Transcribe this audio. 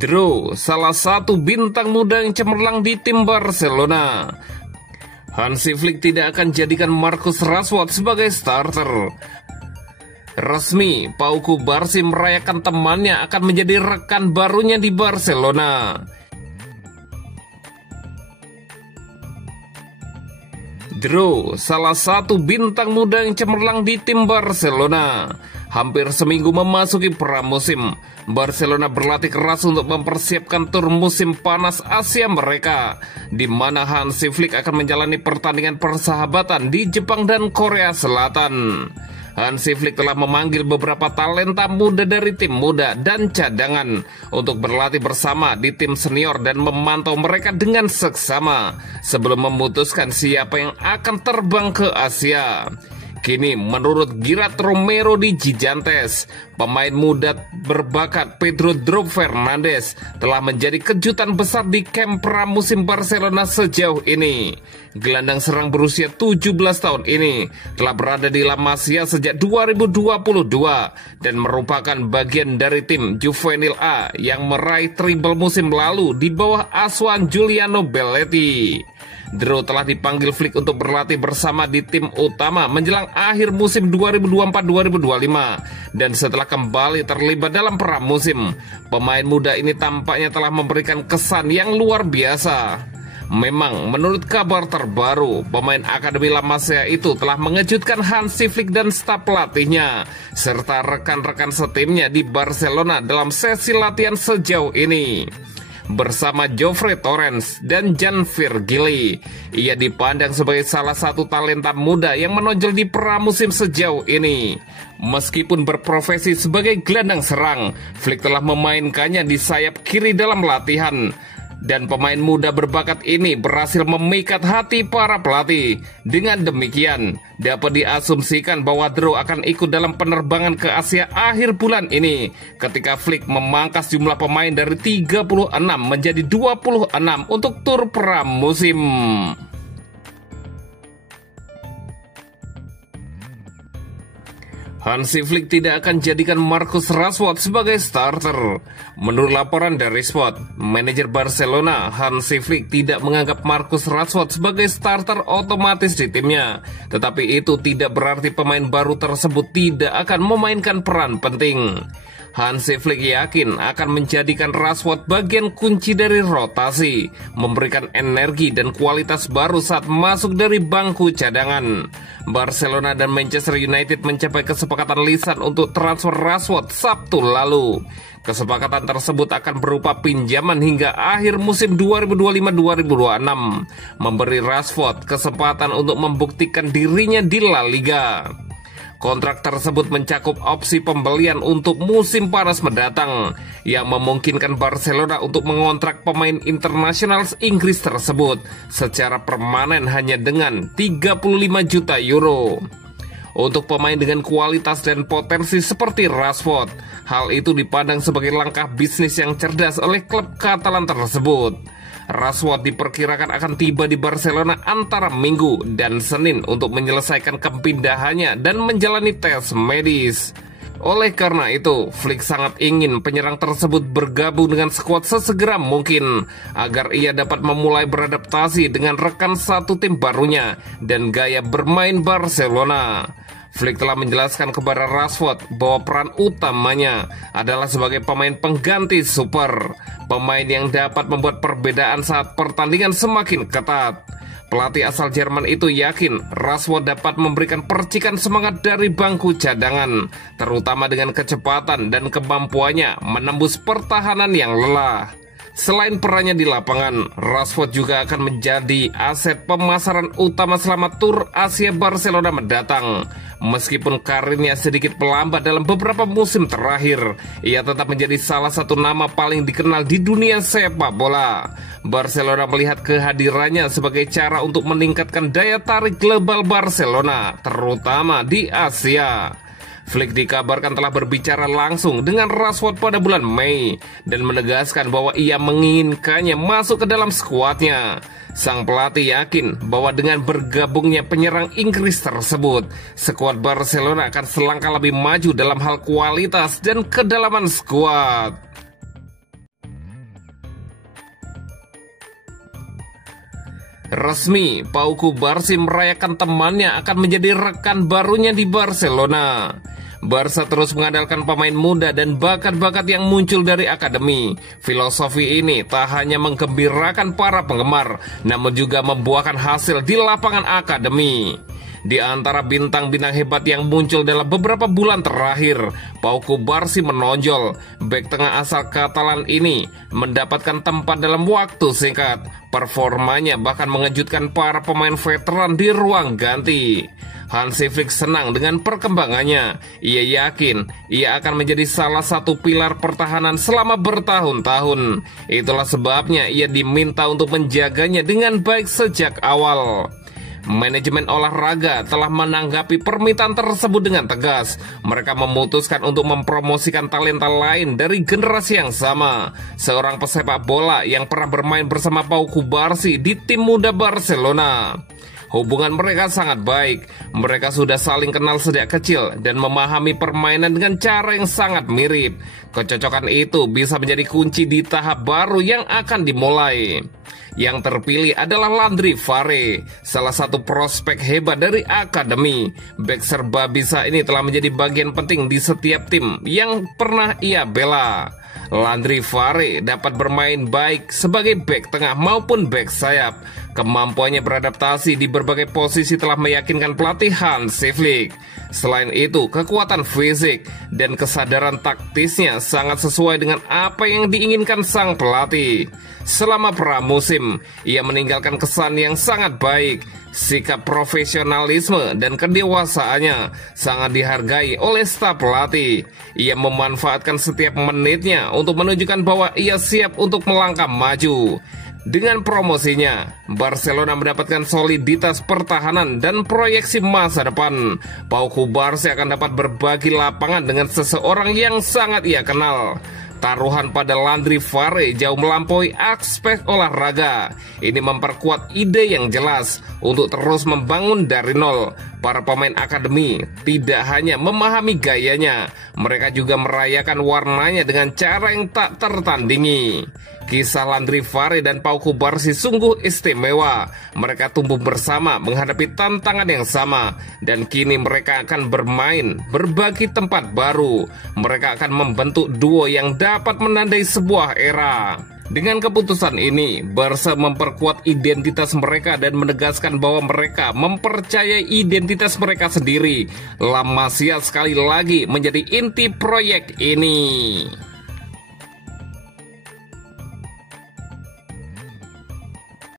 Drew, salah satu bintang muda yang cemerlang di tim Barcelona. Hansi Flick tidak akan jadikan Marcus Rashford sebagai starter. Resmi, Pau Cubarsí merayakan temannya akan menjadi rekan barunya di Barcelona. Drew, salah satu bintang muda yang cemerlang di tim Barcelona. Hampir seminggu memasuki pramusim, Barcelona berlatih keras untuk mempersiapkan tur musim panas Asia mereka, di mana Hansi Flick akan menjalani pertandingan persahabatan di Jepang dan Korea Selatan. Hansi Flick telah memanggil beberapa talenta muda dari tim muda dan cadangan untuk berlatih bersama di tim senior dan memantau mereka dengan seksama sebelum memutuskan siapa yang akan terbang ke Asia. Kini menurut Gerard Romero di Gigantes, pemain muda berbakat Pedro Fernandes telah menjadi kejutan besar di kamp pramusim Barcelona sejauh ini. Gelandang serang berusia 17 tahun ini telah berada di La Masia sejak 2022 dan merupakan bagian dari tim Juvenil A yang meraih treble musim lalu di bawah asuhan Giuliano Belletti. Drew telah dipanggil Flick untuk berlatih bersama di tim utama menjelang akhir musim 2024-2025. Dan setelah kembali terlibat dalam pramusim, pemain muda ini tampaknya telah memberikan kesan yang luar biasa. Memang, menurut kabar terbaru, pemain Akademi La Masia itu telah mengejutkan Hansi Flick dan staf pelatihnya, serta rekan-rekan setimnya di Barcelona dalam sesi latihan sejauh ini. Bersama Jofre Torrens dan Jan Virgili, ia dipandang sebagai salah satu talenta muda yang menonjol di pramusim sejauh ini. Meskipun berprofesi sebagai gelandang serang, Flick telah memainkannya di sayap kiri dalam latihan. Dan pemain muda berbakat ini berhasil memikat hati para pelatih. Dengan demikian, dapat diasumsikan bahwa Drew akan ikut dalam penerbangan ke Asia akhir bulan ini, ketika Flick memangkas jumlah pemain dari 36 menjadi 26 untuk tur pramusim. Hansi Flick tidak akan jadikan Marcus Rashford sebagai starter. Menurut laporan dari Sport, manajer Barcelona Hansi Flick tidak menganggap Marcus Rashford sebagai starter otomatis di timnya. Tetapi itu tidak berarti pemain baru tersebut tidak akan memainkan peran penting. Hansi Flick yakin akan menjadikan Rashford bagian kunci dari rotasi, memberikan energi dan kualitas baru saat masuk dari bangku cadangan. Barcelona dan Manchester United mencapai kesepakatan lisan untuk transfer Rashford Sabtu lalu. Kesepakatan tersebut akan berupa pinjaman hingga akhir musim 2025-2026, memberi Rashford kesempatan untuk membuktikan dirinya di La Liga. Kontrak tersebut mencakup opsi pembelian untuk musim panas mendatang yang memungkinkan Barcelona untuk mengontrak pemain internasional Inggris tersebut secara permanen hanya dengan 35 juta euro. Untuk pemain dengan kualitas dan potensi seperti Rashford, hal itu dipandang sebagai langkah bisnis yang cerdas oleh klub Katalan tersebut. Rashford diperkirakan akan tiba di Barcelona antara Minggu dan Senin untuk menyelesaikan kepindahannya dan menjalani tes medis. Oleh karena itu, Flick sangat ingin penyerang tersebut bergabung dengan skuad sesegera mungkin agar ia dapat memulai beradaptasi dengan rekan satu tim barunya dan gaya bermain Barcelona. Flick telah menjelaskan kepada Rashford bahwa peran utamanya adalah sebagai pemain pengganti super, pemain yang dapat membuat perbedaan saat pertandingan semakin ketat. Pelatih asal Jerman itu yakin Rashford dapat memberikan percikan semangat dari bangku cadangan, terutama dengan kecepatan dan kemampuannya menembus pertahanan yang lelah. Selain perannya di lapangan, Rashford juga akan menjadi aset pemasaran utama selama tur Asia Barcelona mendatang. Meskipun karirnya sedikit melambat dalam beberapa musim terakhir, ia tetap menjadi salah satu nama paling dikenal di dunia sepak bola. Barcelona melihat kehadirannya sebagai cara untuk meningkatkan daya tarik global Barcelona, terutama di Asia. Flick dikabarkan telah berbicara langsung dengan Rashford pada bulan Mei dan menegaskan bahwa ia menginginkannya masuk ke dalam skuadnya. Sang pelatih yakin bahwa dengan bergabungnya penyerang Inggris tersebut, skuad Barcelona akan selangkah lebih maju dalam hal kualitas dan kedalaman skuad. Resmi, Pau Cubarsí merayakan temannya akan menjadi rekan barunya di Barcelona. Barca terus mengandalkan pemain muda dan bakat-bakat yang muncul dari akademi. Filosofi ini tak hanya menggembirakan para penggemar, namun juga membuahkan hasil di lapangan akademi. Di antara bintang-bintang hebat yang muncul dalam beberapa bulan terakhir, Pau Cubarsí menonjol. Bek tengah asal Katalan ini mendapatkan tempat dalam waktu singkat. Performanya bahkan mengejutkan para pemain veteran di ruang ganti. Hansi Flick senang dengan perkembangannya. Ia yakin ia akan menjadi salah satu pilar pertahanan selama bertahun-tahun. Itulah sebabnya ia diminta untuk menjaganya dengan baik sejak awal. Manajemen olahraga telah menanggapi permintaan tersebut dengan tegas. Mereka memutuskan untuk mempromosikan talenta lain dari generasi yang sama. Seorang pesepak bola yang pernah bermain bersama Pau Cubarsí di tim muda Barcelona. Hubungan mereka sangat baik. Mereka sudah saling kenal sejak kecil dan memahami permainan dengan cara yang sangat mirip. Kecocokan itu bisa menjadi kunci di tahap baru yang akan dimulai. Yang terpilih adalah Landry Farre, salah satu prospek hebat dari akademi. Bek serba bisa ini telah menjadi bagian penting di setiap tim yang pernah ia bela. Landry Farre dapat bermain baik sebagai bek tengah maupun bek sayap. Kemampuannya beradaptasi di berbagai posisi telah meyakinkan pelatih Hansi Flick. Selain itu, kekuatan fisik dan kesadaran taktisnya sangat sesuai dengan apa yang diinginkan sang pelatih. Selama pramusim, ia meninggalkan kesan yang sangat baik. Sikap profesionalisme dan kedewasaannya sangat dihargai oleh staf pelatih. Ia memanfaatkan setiap menitnya untuk menunjukkan bahwa ia siap untuk melangkah maju. Dengan promosinya, Barcelona mendapatkan soliditas pertahanan dan proyeksi masa depan. Pau Cubarsí akan dapat berbagi lapangan dengan seseorang yang sangat ia kenal. Taruhan pada Landry Farre jauh melampaui aspek olahraga. Ini memperkuat ide yang jelas untuk terus membangun dari nol. Para pemain akademi tidak hanya memahami gayanya, mereka juga merayakan warnanya dengan cara yang tak tertandingi. Kisah Landry Farre dan Pau Cubarsí sungguh istimewa. Mereka tumbuh bersama menghadapi tantangan yang sama, dan kini mereka akan bermain berbagi tempat baru. Mereka akan membentuk duo yang dapat menandai sebuah era. Dengan keputusan ini, Barca memperkuat identitas mereka dan menegaskan bahwa mereka mempercayai identitas mereka sendiri. La Masia sekali lagi menjadi inti proyek ini.